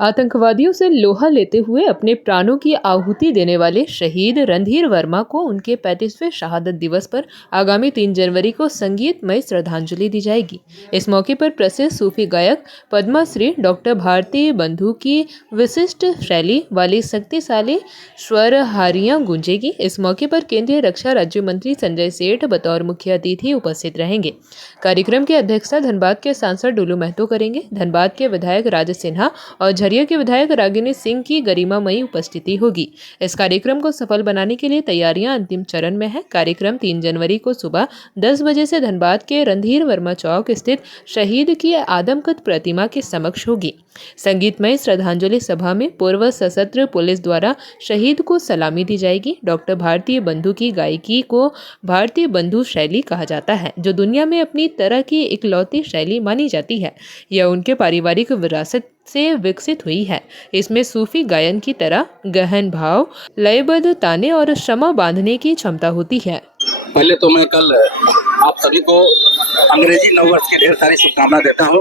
आतंकवादियों से लोहा लेते हुए अपने प्राणों की आहुति देने वाले शहीद रणधीर वर्मा को उनके 35वें शहादत दिवस पर आगामी 3 जनवरी को संगीतमय श्रद्धांजलि दी जाएगी। इस मौके पर प्रसिद्ध सूफी गायक पद्मश्री डॉक्टर भारती बंधु की विशिष्ट शैली वाली शक्तिशाली स्वर हारियां गूंजेगी। इस मौके पर केंद्रीय रक्षा राज्य मंत्री संजय सेठ बतौर मुख्य अतिथि उपस्थित रहेंगे। कार्यक्रम की अध्यक्षता धनबाद के सांसद डुलू महतो करेंगे। धनबाद के विधायक राज सिन्हा और झरिया के विधायक रागिनी सिंह की गरिमामयी उपस्थिति होगी। इस कार्यक्रम को सफल बनाने के लिए तैयारियां अंतिम चरण में है। कार्यक्रम 3 जनवरी को सुबह 10 बजे से धनबाद के रणधीर वर्मा चौक स्थित शहीद की आदमकद प्रतिमा के समक्ष होगी। संगीतमय श्रद्धांजलि सभा में पूर्व सशस्त्र पुलिस द्वारा शहीद को सलामी दी जाएगी। डॉक्टर भारतीय बंधु की गायकी को भारतीय बंधु शैली कहा जाता है, जो दुनिया में अपनी तरह की इकलौती शैली मानी जाती है। यह उनके पारिवारिक विरासत से विकसित हुई है। इसमें सूफी गायन की तरह गहन भाव, लयबद्ध ताने और क्षमा बांधने की क्षमता होती है। पहले तो मैं कल आप सभी को अंग्रेजी नववर्ष की ढेर सारी शुभकामनाएं देता हूं।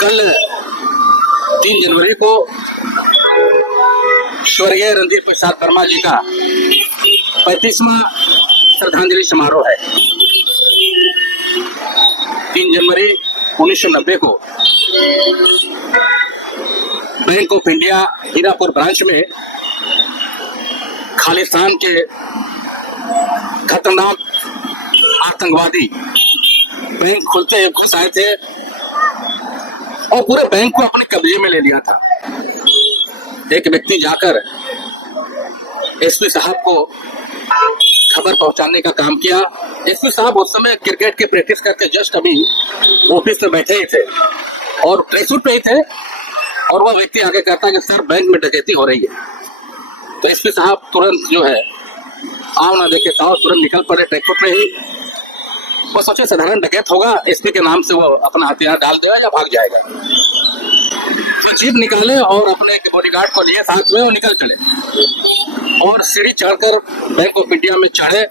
कल 3 जनवरी को स्वर्गीय रणधीर प्रसाद वर्मा जी का 35वां श्रद्धांजलि समारोह है। 3 जनवरी 1990 को bank of India Hirapur branch में खालिस्तान के खतरनाक आतंकवादी बैंक खुलते हुए घुस आए थे और पूरे बैंक को अपने कब्जे में ले लिया था। एक व्यक्ति जाकर एसपी साहब को खबर पहुंचाने का काम किया। एसपी साहब उस समय क्रिकेट की प्रैक्टिस करके जस्ट अभी ऑफिस में बैठे ही थे और ट्रेक सूट पे ही थे और वह व्यक्ति आगे कहता है कि सर बैंक में डकैती हो रही है। तो एसपी साहब तुरंत जो है आओ ना देखे साहब तुरंत निकल पड़े ट्रेक सूट में ही। वो सोचे साधारण डकैत होगा, एसपी के नाम से वो अपना हथियार डाल देगा या भाग जाएगा। तो जीप निकाले और अपने बॉडीगार्ड को लिए साथ में और निकल चले और सीढ़ी चढ़कर बैंक ऑफ इंडिया में चढ़े।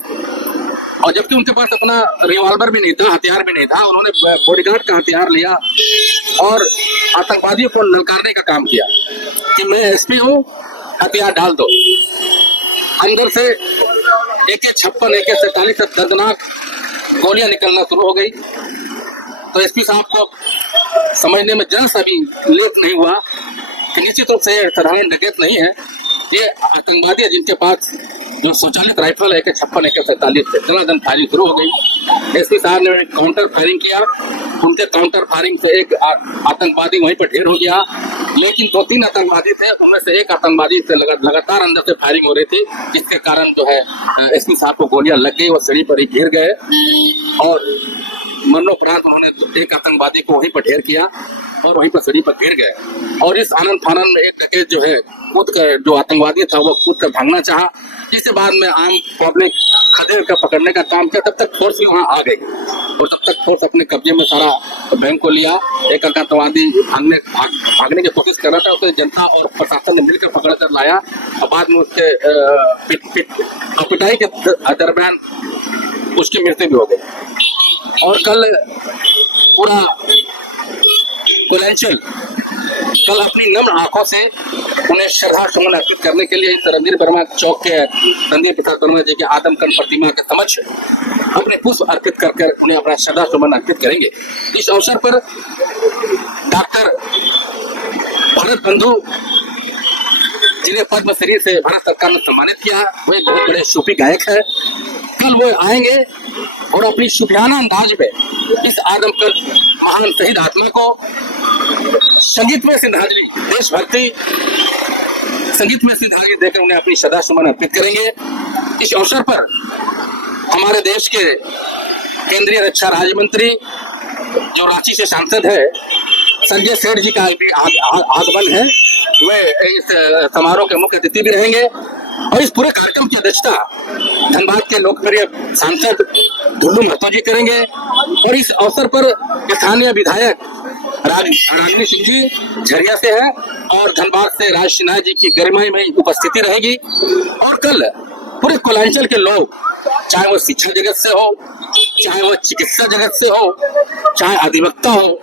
और जबकि उनके पास अपना रिवॉल्वर भी नहीं था, हथियार भी नहीं था, उन्होंने बॉडीगार्ड का हथियार लिया और आतंकवादियों को ललकारने का काम किया कि मैं एसपी हूँ, हथियार डाल दो। अंदर से AK-56 AK-47 से दर्दनाक गोलियां निकलना शुरू हो गई। तो एसपी साहब को समझने में जरा सा भी लेट नहीं हुआ कि निश्चित रूप से साधारण डकैत नहीं है, ये आतंकवादी है जिनके पास जो स्वचालित राइफल AK-56 AK-47 से दनादन फायरिंग शुरू हो गई। एसपी साहब ने काउंटर फायरिंग किया, उनके काउंटर फायरिंग से एक आतंकवादी वहीं पर ढेर हो गया। लेकिन 2-3 आतंकवादी थे, उनमें से एक आतंकवादी से लगातार अंदर से फायरिंग हो रही थी, जिसके कारण जो है एसपी साहब को गोलियां लग गई, वो सीढ़ी पर ही गिर गए और मरणोपरांत उन्होंने एक आतंकवादी को वहीं पर ढेर किया और वहीं पर सीढ़ी पर गिर गए। और इस आनंद फानन में एक डकैत जो है कूद कर, जो आतंकवादी था वो कूद कर भागना चाहा, जिसके बाद में आम पब्लिक खदेड़ कर पकड़ने का काम किया। तब तक फोर्स वहां आ गई और तब तक फोर्स अपने कब्जे में सारा बैंक को लिया। एक आतंकवादी भागने की कोशिश कर रहा था, उसे जनता और प्रशासन ने मिलकर पकड़ कर लाया और बाद में उसके पिटाई के दरमियान उसकी मृत्यु भी हो गई। और कल पूरा पूर्वांचल कल अपनी नम्र आंखों से उन्हें श्रद्धा सुमन अर्पित करने के लिए रणधीर वर्मा चौक के रणधीर प्रसाद वर्मा जी के आदमकद प्रतिमा के समक्ष अपने पुष्प अर्पित कर उन्हें अपना श्रद्धा सुमन अर्पित करेंगे। इस अवसर पर डॉक्टर भारत बंधु जिन्हें पद्मश्री से भारत सरकार ने सम्मानित किया, वे बहुत बड़े सूफी गायक है। कल वो आएंगे और अपनी सूफियाना अंदाज में इस आदमकद महान शहीद आत्मा को संगीत में श्रद्धांजलि, देशभक्ति संगीत में श्रद्धांजलि देकर उन्हें अपनी श्रद्धा सुमन अर्पित करेंगे। इस अवसर पर हमारे देश के केंद्रीय रक्षा राज्य मंत्री जो रांची से सांसद है संजय सेठ जी का भी आगमन है, वे इस समारोह के मुख्य अतिथि भी रहेंगे। और इस पूरे कार्यक्रम की अध्यक्षता धनबाद के लोकप्रिय सांसद डुलू महतो जी करेंगे। और इस अवसर पर स्थानीय विधायक रागिनी सिंह जी झरिया से है और धनबाद से राज सिन्हा जी की गरिमामय उपस्थिति रहेगी। और कल पूरे कोलांचल के लोग, चाहे वो शिक्षा जगत से हो, चाहे वो चिकित्सा जगत से हो, चाहे अधिवक्ता हो,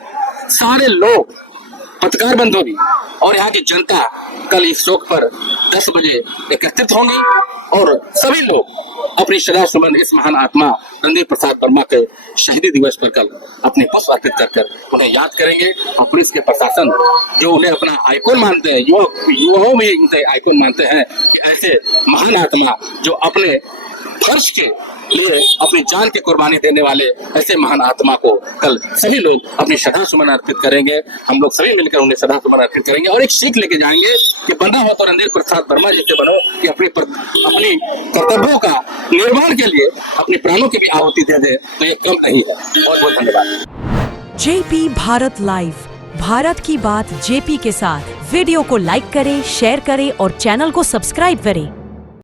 सारे लोग पत्रकार बंधु भी और यहाँ की जनता कल इस शोक पर 10 बजे एकत्रित होंगी और सभी लोग अपनी श्रद्धा सुमन इस महान आत्मा रणधीर प्रसाद वर्मा के शहीदी दिवस पर कल अपने पुष्प अर्पित कर उन्हें याद करेंगे। और पुलिस के प्रशासन जो उन्हें अपना आइकॉन मानते हैं, युवाओं भी उनसे आइकॉन मानते हैं कि ऐसे महान आत्मा जो अपने फर्ज के लिए अपनी जान की कुर्बानी देने वाले ऐसे महान आत्मा को कल सभी लोग अपनी श्रद्धा सुमन अर्पित करेंगे। हम लोग सभी मिलकर उन्हें श्रद्धा सुमन अर्पित करेंगे और एक सीख लेके जाएंगे कि बनना हो तो रणधीर प्रसाद वर्मा जैसे बनो कि अपनी कर्तव्यों का निर्माण के लिए अपने प्राणों की भी आहुति दे दे, तो ये कम नहीं है। बहुत बहुत धन्यवाद। जेपी भारत लाइव, भारत की बात जेपी के साथ। वीडियो को लाइक करें, शेयर करें और चैनल को सब्सक्राइब करें।